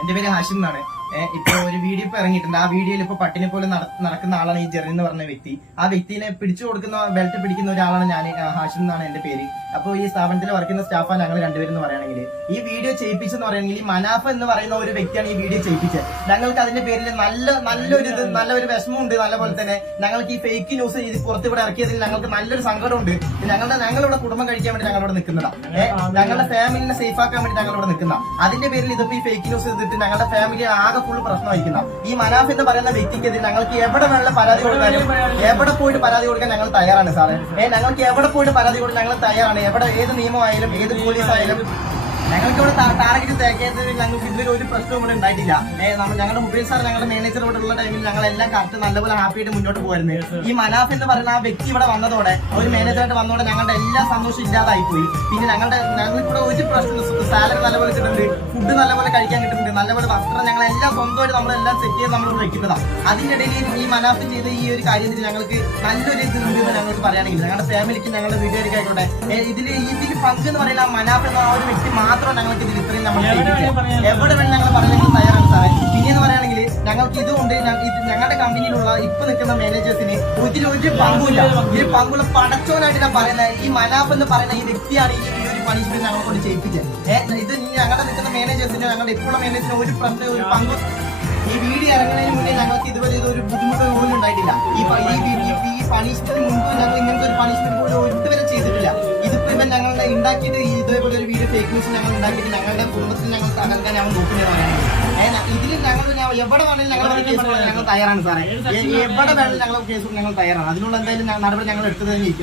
എന്റെ പേര് ഹാഷിം എന്നാണ്. ഇപ്പൊ ഒരു വീഡിയോ ഇപ്പൊ ഇറങ്ങിയിട്ടുണ്ട്. ആ വീഡിയോയിൽ ഇപ്പൊ പട്ടിനെ പോലെ നടക്കുന്ന ആളാണ് ഈ ജെറി എന്ന് പറഞ്ഞ വ്യക്തി. ആ വ്യക്തിനെ പിടിച്ചു കൊടുക്കുന്ന ബെൽറ്റ് പിടിക്കുന്ന ഒരാളാണ് ഞാൻ. ഹാഷിം എന്നാണ് എന്റെ പേര്. അപ്പോൾ ഈ സ്ഥാപനത്തിൽ വർക്ക് ചെയ്യുന്ന സ്റ്റാഫാണ് ഞങ്ങൾ രണ്ടുപേരും എന്ന് പറയുകയാണെങ്കിൽ. ഈ വീഡിയോ ചെയ്യിപ്പിച്ചെന്ന് പറയുകയാണെങ്കിൽ മനാഫ് എന്ന് പറയുന്ന ഒരു വ്യക്തിയാണ് ഈ വീഡിയോ ചെയ്യിപ്പിച്ചത്. ഞങ്ങൾക്ക് അതിന്റെ പേരിൽ നല്ലൊരു വിഷമമുണ്ട്. നല്ലപോലെ തന്നെ ഞങ്ങൾക്ക് ഈ ഫേക്ക് ന്യൂസ് ഇത് പുറത്തിവിടെ ഇറക്കിയതിൽ ഞങ്ങൾക്ക് നല്ലൊരു സങ്കടമുണ്ട്. ഞങ്ങളുടെ കുടുംബം കഴിക്കാൻ വേണ്ടി ഞങ്ങളിവിടെ നിൽക്കുന്നതാണ്. ഞങ്ങളുടെ ഫാമിലിനെ സേഫ് ആക്കാൻ വേണ്ടി ഞങ്ങളിവിടെ നിൽക്കുന്ന. അതിന്റെ പേരിൽ ഇതിപ്പോ ഈ ഫേക്ക് ന്യൂസ് ചെയ്തിട്ട് ഞങ്ങളുടെ ഫാമിലി ആകെ ഫുള്ള് പ്രശ്നമായിരിക്കുന്ന ഈ മനാഫ് എന്ന് പറയുന്ന വ്യക്തിക്കെതിരെ ഞങ്ങൾക്ക് എവിടെ വേണമെങ്കിലും പരാതി കൊടുക്കാനും എവിടെ പോയിട്ട് പരാതി കൊടുക്കാൻ ഞങ്ങൾ തയ്യാറാണ് സാറേ. ഞങ്ങൾക്ക് എവിടെ പോയിട്ട് പരാതി കൊടുക്കാൻ ഞങ്ങൾ തയ്യാറാണ്. എവിടെ ഏത് നിയമമായാലും ഏത് പോലീസായാലും ഞങ്ങൾക്ക് ഇവിടെ ടാർഗറ്റ് തേക്കിയത് ഞങ്ങൾക്ക് ഇതിൽ ഒരു പ്രശ്നവും ഇവിടെ ഉണ്ടായിട്ടില്ല. ഞങ്ങളുടെ മൊബൈൽ സാർ ഞങ്ങളുടെ മാനേജർ ഇവിടെ ഉള്ള ടൈമിൽ ഞങ്ങളെല്ലാം കറക്റ്റ് നല്ലപോലെ ഹാപ്പി ആയിട്ട് മുന്നോട്ട് പോയിരുന്നു. ഈ മനാഫ് എന്ന് പറയുന്ന ആ വ്യക്തി ഇവിടെ വന്നതോടെ ഒരു മാനേജറായിട്ട് വന്നതോടെ ഞങ്ങളുടെ എല്ലാ സന്തോഷം ഇല്ലാതായി പോയി. പിന്നെ ഞങ്ങൾക്കിവിടെ ഒരു പ്രശ്നം, സാലറി നല്ലപോലെ കിട്ടുന്നുണ്ട്, ഫുഡ് നല്ലപോലെ കഴിക്കാൻ കിട്ടുന്നുണ്ട്, നല്ലപോലെ വസ്ത്രം ഞങ്ങളെല്ലാം സ്വന്തമായിട്ട് നമ്മളെല്ലാം സെറ്റ് ചെയ്ത് നമ്മൾ വെക്കുന്നതാണ്. അതിന്റെ ഇടയിൽ ഈ മനാഫ് ചെയ്ത ഈ ഒരു കാര്യത്തിൽ ഞങ്ങൾക്ക് നല്ലൊരു ഇത് ഉണ്ട് എന്ന് ഞങ്ങൾക്ക് പറയുകയാണെങ്കിൽ ഞങ്ങളുടെ ഫാമിലിക്ക് ഞങ്ങളുടെ വീട്ടുകാർക്ക് ആയിക്കോട്ടെ ഇതിൽ പങ്ക് എന്ന് പറയുന്ന ആ മനാഫ് എന്ന ആ ഒരു വ്യക്തി മാത്രം ഞങ്ങൾക്ക് ഇതിൽ ഇത്രയും നമ്മൾ എവിടെ വേണം ഞങ്ങൾ പറയാൻ ഞങ്ങൾ തയ്യാറാണ് സാറേ. പിന്നെയെന്ന് പറയുകയാണെങ്കിൽ ഞങ്ങൾക്ക് ഇതുകൊണ്ട് ഞങ്ങളുടെ കമ്പനിയിലുള്ള ഇപ്പൊ നിൽക്കുന്ന മാനേജേഴ്സിന് ഇതിലൊരു പങ്കുമില്ല. ഈ പങ്കുള്ള പടച്ചോനായിട്ട് ഞാൻ പറയുന്നത് ഈ മനാഫ് എന്ന് പറയുന്ന ഈ വ്യക്തിയാണ് ഈ ഒരു പണിഷ്മെന്റ് ഞങ്ങളെ കൊണ്ട് ചെയ്യിപ്പിച്ചത്. ഇത് ഞങ്ങളുടെ നിൽക്കുന്ന മാനേജേഴ്സിന് ഞങ്ങളുടെ ഇപ്പോഴുള്ള മാനേജേഴ്സിന് ഒരു പ്രശ്നം ഒരു പങ്കും ഈ വീഡിയോ ഇറങ്ങുന്നതിന് മുന്നേ ഞങ്ങൾക്ക് ഇതുവരെ ഇതൊരു ബുദ്ധിമുട്ട് പോലും ഉണ്ടായിട്ടില്ല. ഈ പണിഷ്മെന്റ് മുൻപ് ഞങ്ങൾ ഇങ്ങനത്തെ ഒരു പണിഷ്മെന്റ് പോലും ഇതുവരെ ചെയ്തിട്ടില്ല. ഇതിപ്പോ ഇവൻ ഞങ്ങളുടെ ഉണ്ടാക്കിയിട്ട് ഇതേപോലെ ഒരു വീഡിയോ ഫേക്ക് ന്യൂസ് ഞങ്ങൾ ഉണ്ടാക്കിയിട്ട് ഞങ്ങളുടെ കുടുംബത്തിൽ ഞങ്ങൾ തകർക്കാൻ ഞങ്ങൾ നോക്കുന്നതാണ്. ഇതിൽ ഞങ്ങൾ എവിടെ വേണമെങ്കിലും ഞങ്ങളുടെ കേസ് ഞങ്ങൾ തയ്യാറാണ് സാറേ. എവിടെ വേണമെങ്കിലും ഞങ്ങളുടെ കേസ് ഞങ്ങൾ തയ്യാറാണ്. അതിനുള്ള എന്തായാലും നടപടി ഞങ്ങൾ എടുത്തു തന്നെ ഇരിക്കും.